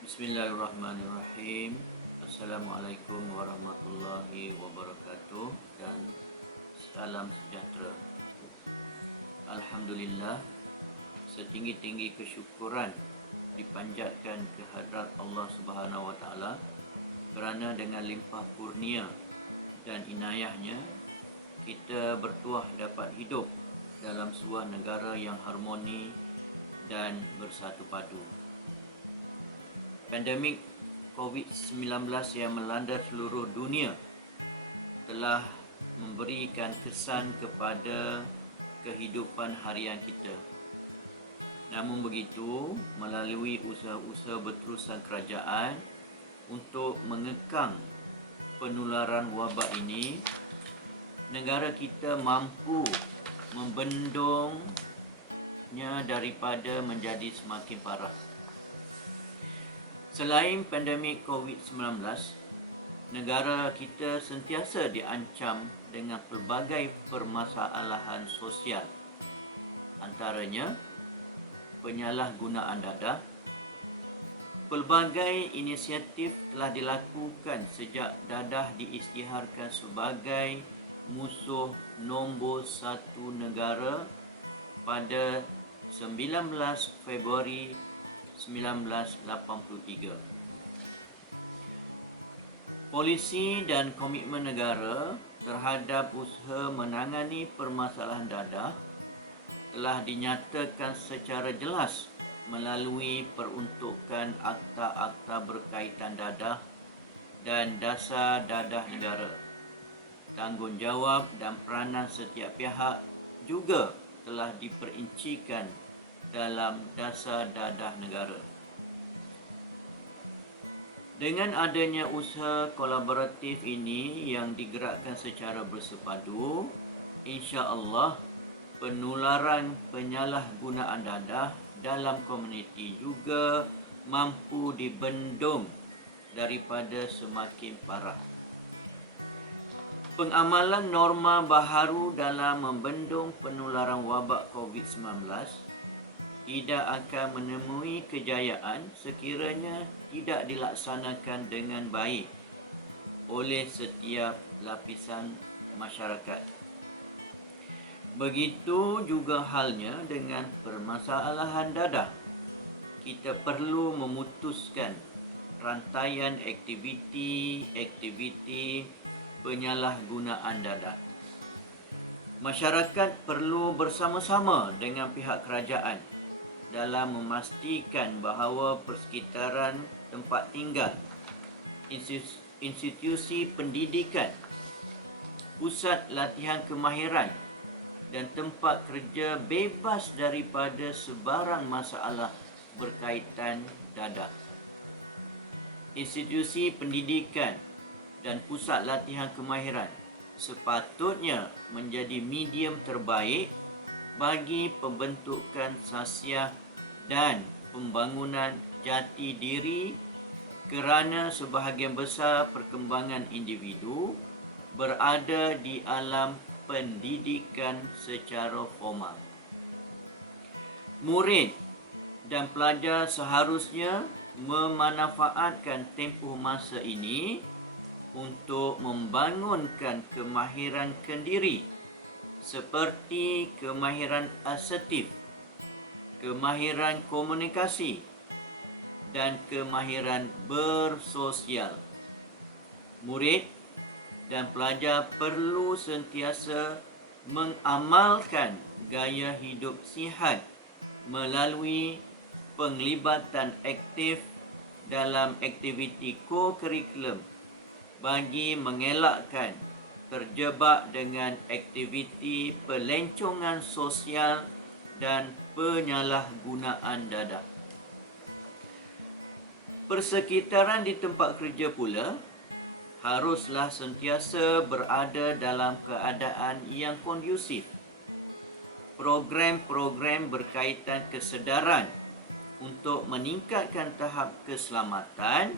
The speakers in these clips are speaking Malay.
Bismillahirrahmanirrahim. Assalamualaikum warahmatullahi wabarakatuh dan salam sejahtera. Alhamdulillah, setinggi-tinggi kesyukuran dipanjatkan ke hadrat Allah Subhanahu wa taala kerana dengan limpah kurnia dan inayahnya kita bertuah dapat hidup dalam sebuah negara yang harmoni dan bersatu padu. Pandemik COVID-19 yang melanda seluruh dunia telah memberikan kesan kepada kehidupan harian kita. Namun begitu, melalui usaha-usaha berterusan kerajaan untuk mengekang penularan wabak ini, negara kita mampu membendungnya daripada menjadi semakin parah. Selain pandemik COVID-19, negara kita sentiasa diancam dengan pelbagai permasalahan sosial. Antaranya, penyalahgunaan dadah. Pelbagai inisiatif telah dilakukan sejak dadah diisytiharkan sebagai musuh nombor satu negara pada 19 Februari 1983. Polisi dan komitmen negara terhadap usaha menangani permasalahan dadah telah dinyatakan secara jelas melalui peruntukan akta-akta berkaitan dadah dan dasar dadah negara. Tanggungjawab dan peranan setiap pihak juga telah diperincikan dalam dasar dadah negara. Dengan adanya usaha kolaboratif ini yang digerakkan secara bersepadu, insya-Allah penularan penyalahgunaan dadah dalam komuniti juga mampu dibendung daripada semakin parah. Pengamalan norma baharu dalam membendung penularan wabak COVID-19 tidak akan menemui kejayaan sekiranya tidak dilaksanakan dengan baik oleh setiap lapisan masyarakat. Begitu juga halnya dengan permasalahan dadah. Kita perlu memutuskan rantaian aktiviti penyalahgunaan dadah. Masyarakat perlu bersama-sama dengan pihak kerajaan dalam memastikan bahawa persekitaran tempat tinggal, institusi pendidikan, pusat latihan kemahiran dan tempat kerja bebas daripada sebarang masalah berkaitan dadah. Institusi pendidikan dan pusat latihan kemahiran sepatutnya menjadi medium terbaik bagi pembentukan sasiah dan pembangunan jati diri kerana sebahagian besar perkembangan individu berada di alam pendidikan secara formal. Murid dan pelajar seharusnya memanfaatkan tempoh masa ini untuk membangunkan kemahiran kendiri seperti kemahiran asertif, kemahiran komunikasi, dan kemahiran bersosial. Murid dan pelajar perlu sentiasa mengamalkan gaya hidup sihat melalui penglibatan aktif dalam aktiviti co-curriculum bagi mengelakkan terjebak dengan aktiviti pelancongan sosial dan penyalahgunaan dadah. Persekitaran di tempat kerja pula haruslah sentiasa berada dalam keadaan yang kondusif. Program-program berkaitan kesedaran untuk meningkatkan tahap keselamatan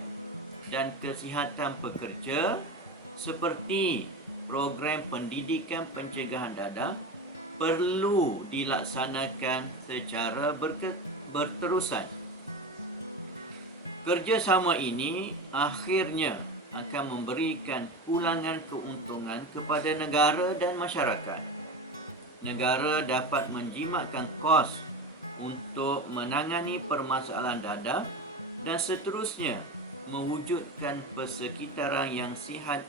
dan kesihatan pekerja seperti program pendidikan pencegahan dadah perlu dilaksanakan secara berterusan. Kerjasama ini akhirnya akan memberikan pulangan keuntungan kepada negara dan masyarakat. Negara dapat menjimatkan kos untuk menangani permasalahan dadah dan seterusnya mewujudkan persekitaran yang sihat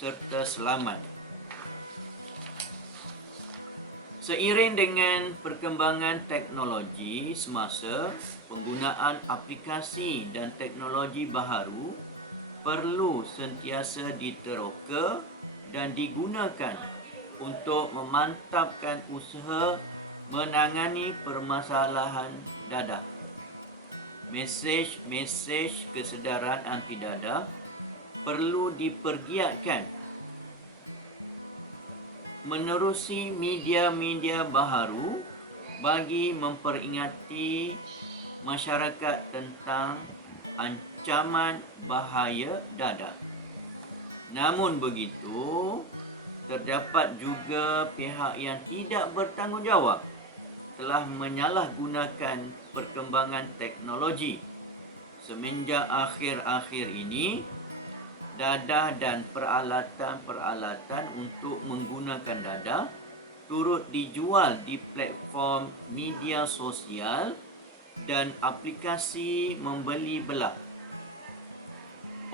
serta selamat. Seiring dengan perkembangan teknologi semasa, penggunaan aplikasi dan teknologi baharu perlu sentiasa diteroka dan digunakan untuk memantapkan usaha menangani permasalahan dadah. Mesej-mesej kesedaran anti dadah perlu dipergiatkan menerusi media-media baharu bagi memperingati masyarakat tentang ancaman bahaya dadah. Namun begitu, terdapat juga pihak yang tidak bertanggungjawab telah menyalahgunakan perkembangan teknologi. Semenjak akhir-akhir ini, dadah dan peralatan-peralatan untuk menggunakan dadah turut dijual di platform media sosial dan aplikasi membeli belah.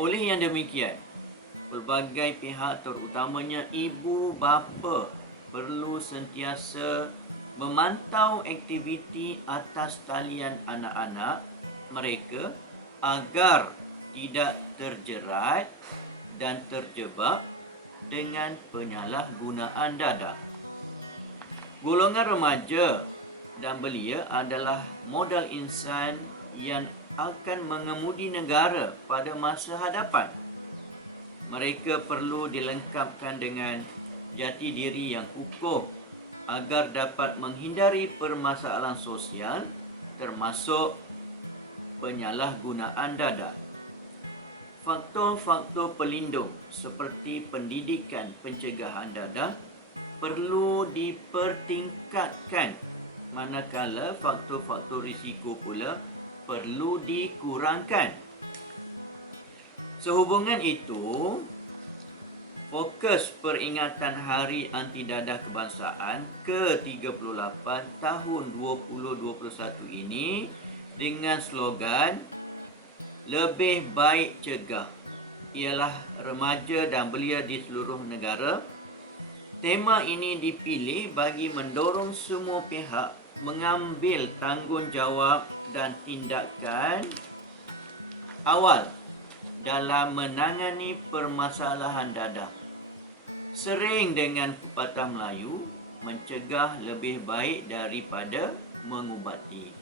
Oleh yang demikian, pelbagai pihak terutamanya ibu bapa perlu sentiasa memantau aktiviti atas talian anak-anak mereka agar tidak terjerat dan terjebak dengan penyalahgunaan dadah. Golongan remaja dan belia adalah modal insan yang akan mengemudi negara pada masa hadapan. Mereka perlu dilengkapkan dengan jati diri yang kukuh agar dapat menghindari permasalahan sosial termasuk penyalahgunaan dadah. Faktor-faktor pelindung seperti pendidikan pencegahan dadah perlu dipertingkatkan, manakala faktor-faktor risiko pula perlu dikurangkan. Sehubungan itu, fokus peringatan Hari Anti Dadah Kebangsaan ke-38 tahun 2021 ini dengan slogan lebih baik cegah ialah remaja dan belia di seluruh negara. Tema ini dipilih bagi mendorong semua pihak mengambil tanggungjawab dan tindakan awal dalam menangani permasalahan dadah. Sering dengan pepatah Melayu, mencegah lebih baik daripada mengubati.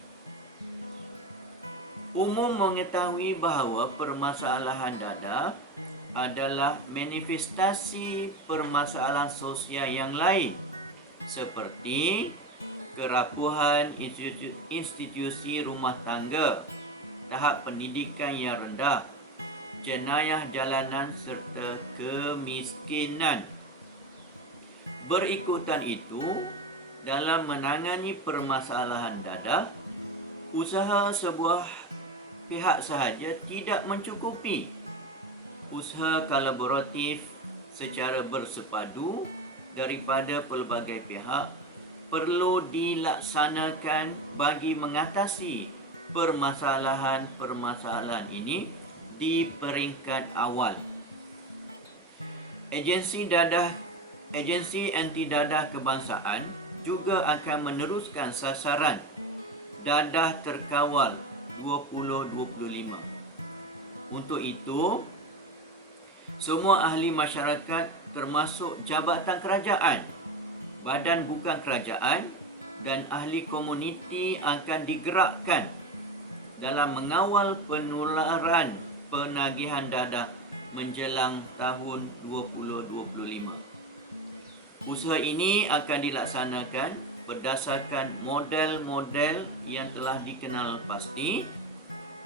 Umum mengetahui bahawa permasalahan dadah adalah manifestasi permasalahan sosial yang lain seperti kerapuhan institusi rumah tangga, tahap pendidikan yang rendah, jenayah jalanan serta kemiskinan. Berikutan itu, dalam menangani permasalahan dadah, usaha sebuah pihak sahaja tidak mencukupi. Usaha kolaboratif secara bersepadu daripada pelbagai pihak perlu dilaksanakan bagi mengatasi permasalahan-permasalahan ini di peringkat awal. Agensi Anti Dadah Kebangsaan juga akan meneruskan sasaran dadah terkawal 2025. Untuk itu, semua ahli masyarakat termasuk jabatan kerajaan, badan bukan kerajaan dan ahli komuniti akan digerakkan dalam mengawal penularan penagihan dadah menjelang tahun 2025. Usaha ini akan dilaksanakan berdasarkan model-model yang telah dikenal pasti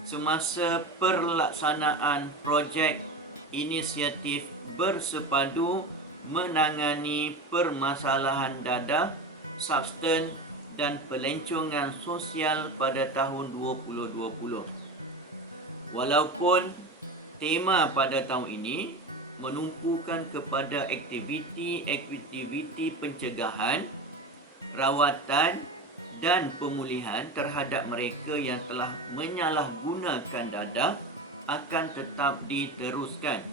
semasa pelaksanaan projek inisiatif bersepadu menangani permasalahan dadah, substan dan pelancongan sosial pada tahun 2020. Walaupun tema pada tahun ini menumpukan kepada aktiviti pencegahan, rawatan dan pemulihan terhadap mereka yang telah menyalahgunakan dadah akan tetap diteruskan.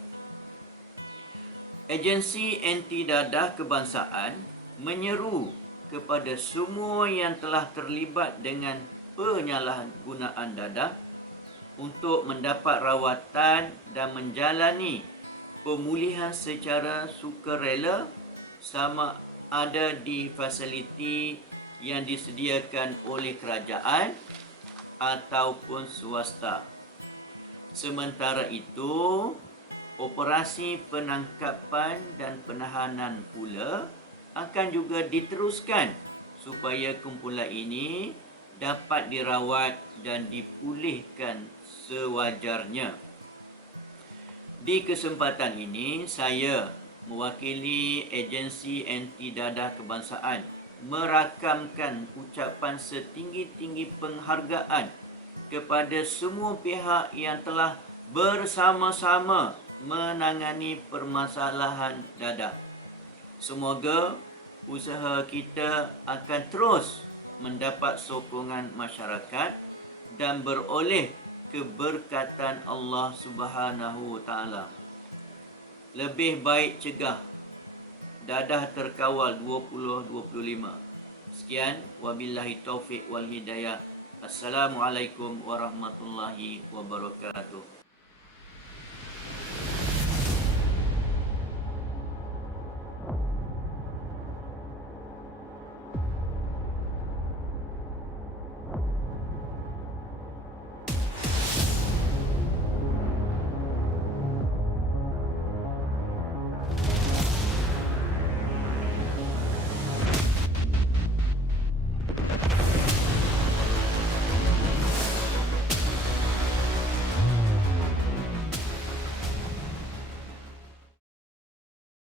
Agensi Anti Dadah Kebangsaan menyeru kepada semua yang telah terlibat dengan penyalahgunaan dadah untuk mendapat rawatan dan menjalani pemulihan secara sukarela sama ada di fasiliti yang disediakan oleh kerajaan ataupun swasta. Sementara itu, operasi penangkapan dan penahanan pula akan juga diteruskan supaya kumpulan ini dapat dirawat dan dipulihkan sewajarnya. Di kesempatan ini, saya mewakili Agensi Anti Dadah Kebangsaan merakamkan ucapan setinggi-tinggi penghargaan kepada semua pihak yang telah bersama-sama menangani permasalahan dadah. Semoga usaha kita akan terus mendapat sokongan masyarakat dan beroleh keberkatan Allah Subhanahu Wa Taala. Lebih baik cegah, dadah terkawal 2025. Sekian, wabillahi taufiq wal hidayah. Assalamualaikum warahmatullahi wabarakatuh.